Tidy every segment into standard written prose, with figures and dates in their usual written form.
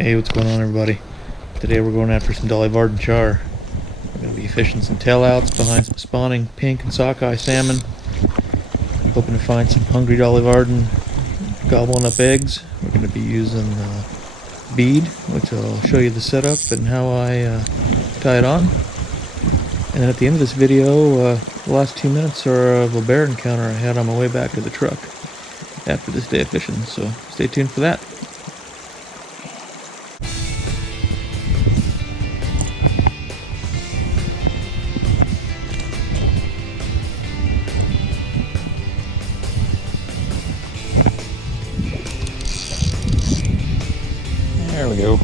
Hey, what's going on, everybody? Today we're going after some Dolly Varden char. We're going to be fishing some tailouts behind some spawning pink and sockeye salmon. Hoping to find some hungry Dolly Varden gobbling up eggs. We're going to be using Bead, which I'll show you the setup and how I tie it on. And then at the end of this video, the last 2 minutes are of a bear encounter I had on my way back to the truck after this day of fishing, so stay tuned for that. There we go.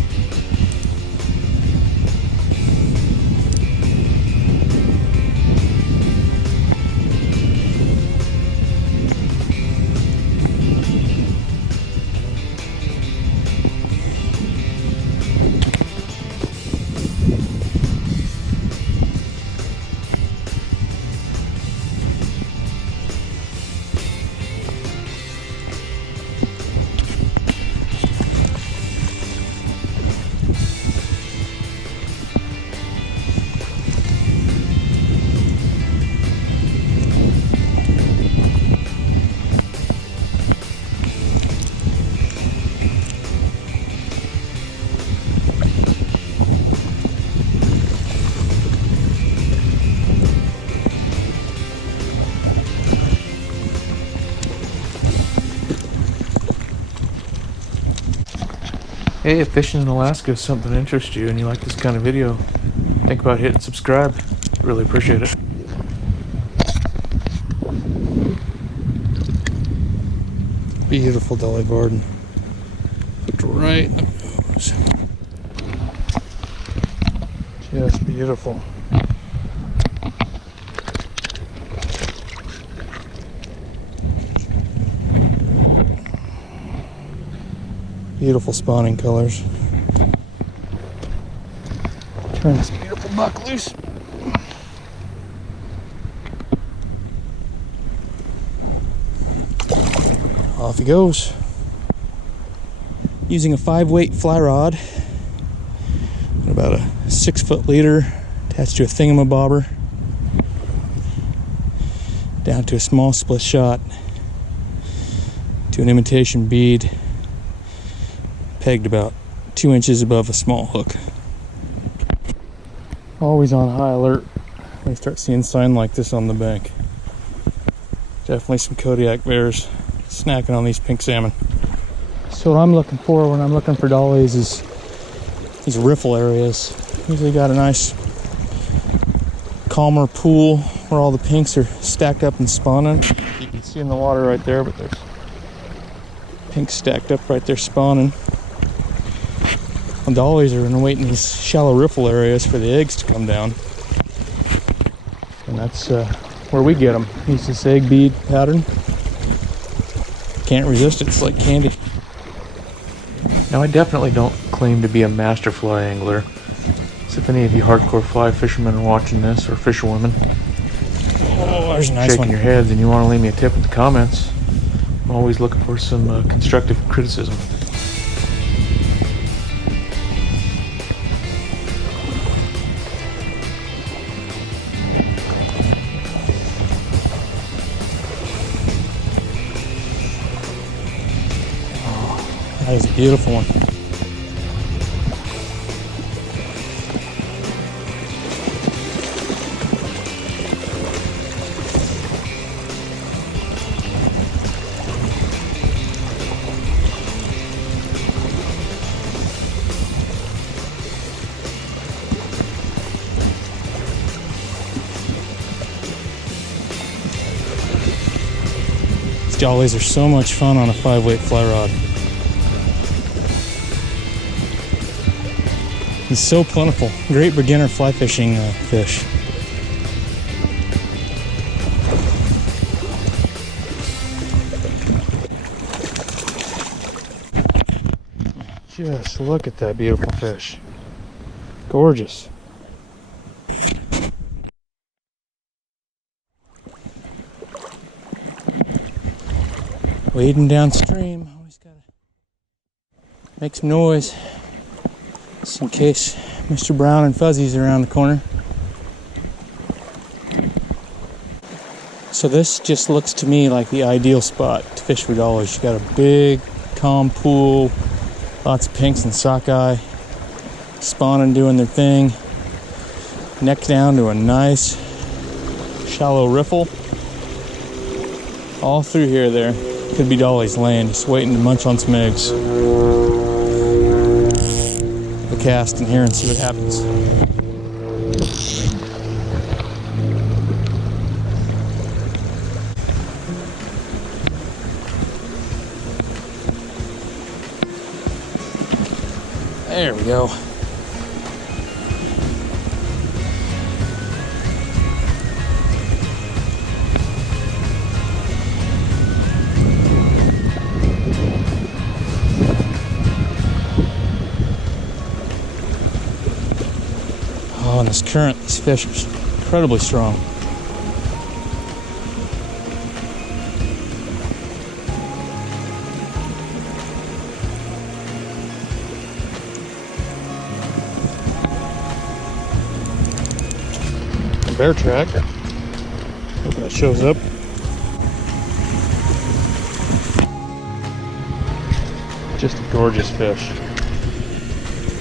Hey, if fishing in Alaska is something that interests you and you like this kind of video, think about hitting subscribe. Really appreciate it. Beautiful Dolly Varden. Looked right in the nose. Just beautiful. Beautiful spawning colors. Turn this beautiful buck loose. Off he goes. Using a 5-weight fly rod. About a 6-foot leader attached to a thingamabobber. Down to a small split shot. To an imitation bead. Pegged about 2 inches above a small hook. Always on high alert when you start seeing sign like this on the bank. Definitely some Kodiak bears snacking on these pink salmon. So what I'm looking for when I'm looking for dollies is these riffle areas. Usually got a nice calmer pool where all the pinks are stacked up and spawning. You can see in the water right there, but there's pinks stacked up right there spawning. And dollies are gonna wait in these shallow riffle areas for the eggs to come down. And that's where we get them. Use this egg bead pattern. Can't resist it, it's like candy. Now I definitely don't claim to be a master fly angler. So if any of you hardcore fly fishermen are watching this, or fisherwomen, there's a nice shaking one. your heads and you want to leave me a tip in the comments, I'm always looking for some constructive criticism. That is a beautiful one. These dollies are so much fun on a 5-weight fly rod. He's so plentiful. Great beginner fly fishing fish. Just look at that beautiful fish. Gorgeous. Wading downstream, always gotta make some noise. Just in case Mr. Brown and Fuzzy's around the corner. So this just looks to me like the ideal spot to fish for dollars. You got a big, calm pool, lots of pinks and sockeye, spawning, doing their thing. Neck down to a nice, shallow riffle. All through here there could be dollies laying, just waiting to munch on some eggs. The cast in here and see what happens. There we go. Oh, and this current, these fish are incredibly strong. Bear track. Hope that shows up. Just a gorgeous fish.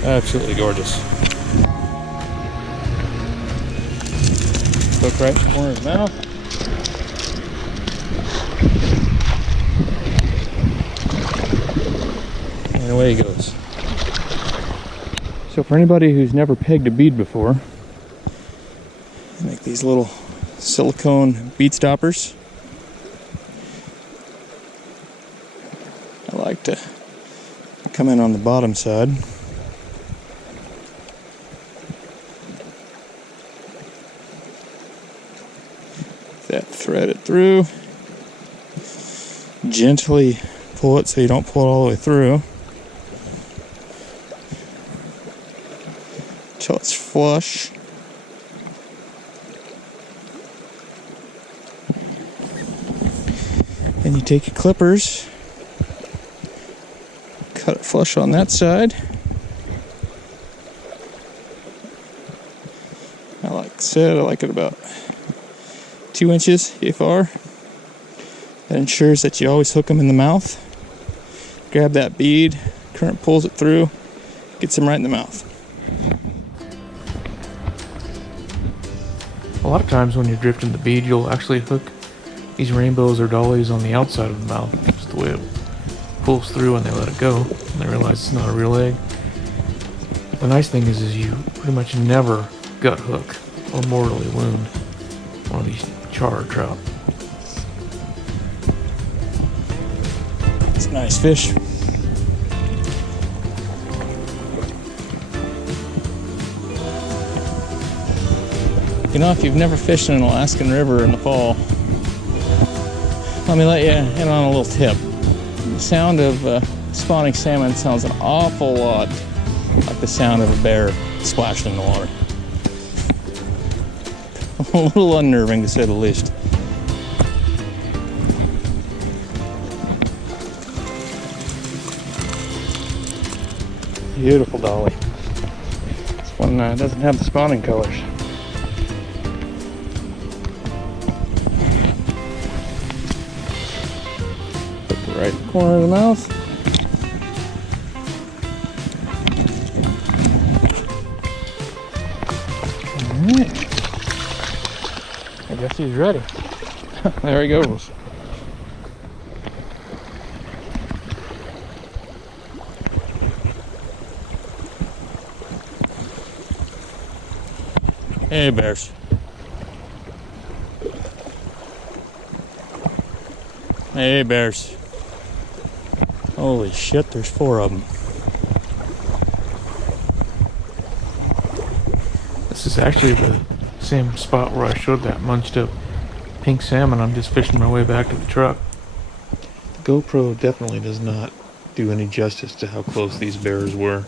Absolutely gorgeous. Hook right in the corner of his mouth. And away he goes. So for anybody who's never pegged a bead before, make these little silicone bead stoppers. I like to come in on the bottom side. That thread it through. Gently pull it so you don't pull it all the way through. Until it's flush. Then you take your clippers, cut it flush on that side. Like I said, I like it about 2 inches far. That ensures that you always hook them in the mouth. Grab that bead, current pulls it through, gets them right in the mouth. A lot of times when you're drifting the bead, you'll actually hook these rainbows or dollies on the outside of the mouth. Just the way it pulls through and they let it go. And they realize it's not a real egg. But the nice thing is you pretty much never gut hook or mortally wound one of these char or trout. It's a nice fish. You know, if you've never fished in an Alaskan river in the fall, let me let you in on a little tip. The sound of spawning salmon sounds an awful lot like the sound of a bear splashed in the water. A little unnerving, to say the least. Beautiful dolly. This one doesn't have the spawning colors. Put the right corner of the mouth. Alright. I guess he's ready. There he goes. Hey, bears. Hey, bears. Holy shit, there's 4 of them. This is actually the same spot where I showed that munched up pink salmon. I'm just fishing my way back to the truck. The GoPro definitely does not do any justice to how close these bears were.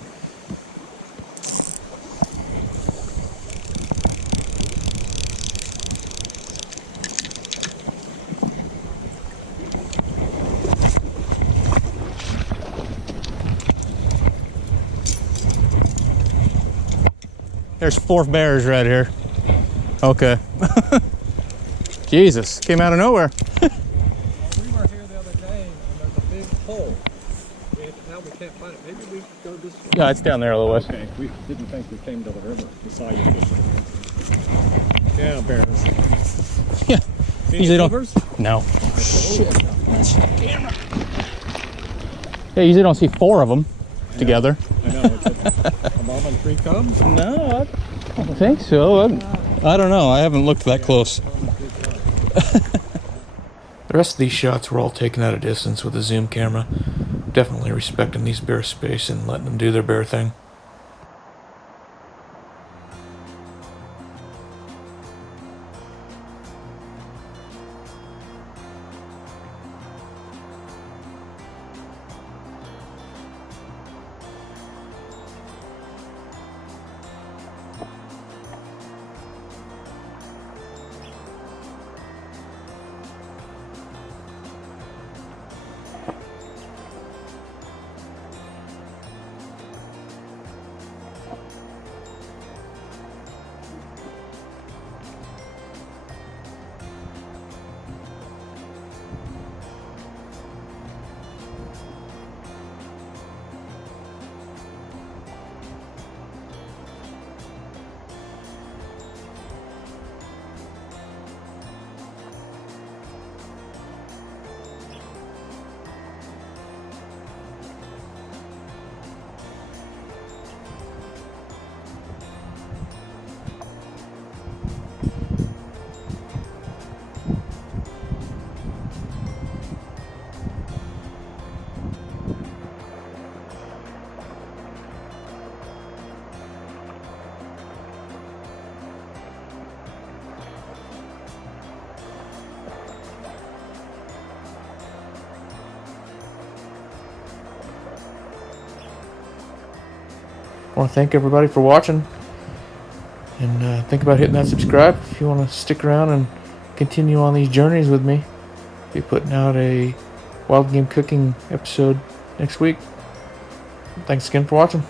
There's 4 bears right here. Okay. Jesus, came out of nowhere. We were here the other day, and there's a big hole. Now we can't find it. Maybe we could go this way. Yeah, it's down there a little ways. Okay, we didn't think we came to the river. We saw you fishing. Yeah, bears. Yeah. See Usually any don't. silvers? No. Shit. Yeah, usually don't see 4 of them together. I know. It's a mom and 3 cubs. No, I don't think so. I don't know. I haven't looked that close. The rest of these shots were all taken at a distance with a zoom camera. Definitely respecting these bears' space and letting them do their bear thing. I want to thank everybody for watching, and think about hitting that subscribe if you want to stick around and continue on these journeys with me. I'll be putting out a wild game cooking episode next week. Thanks again for watching.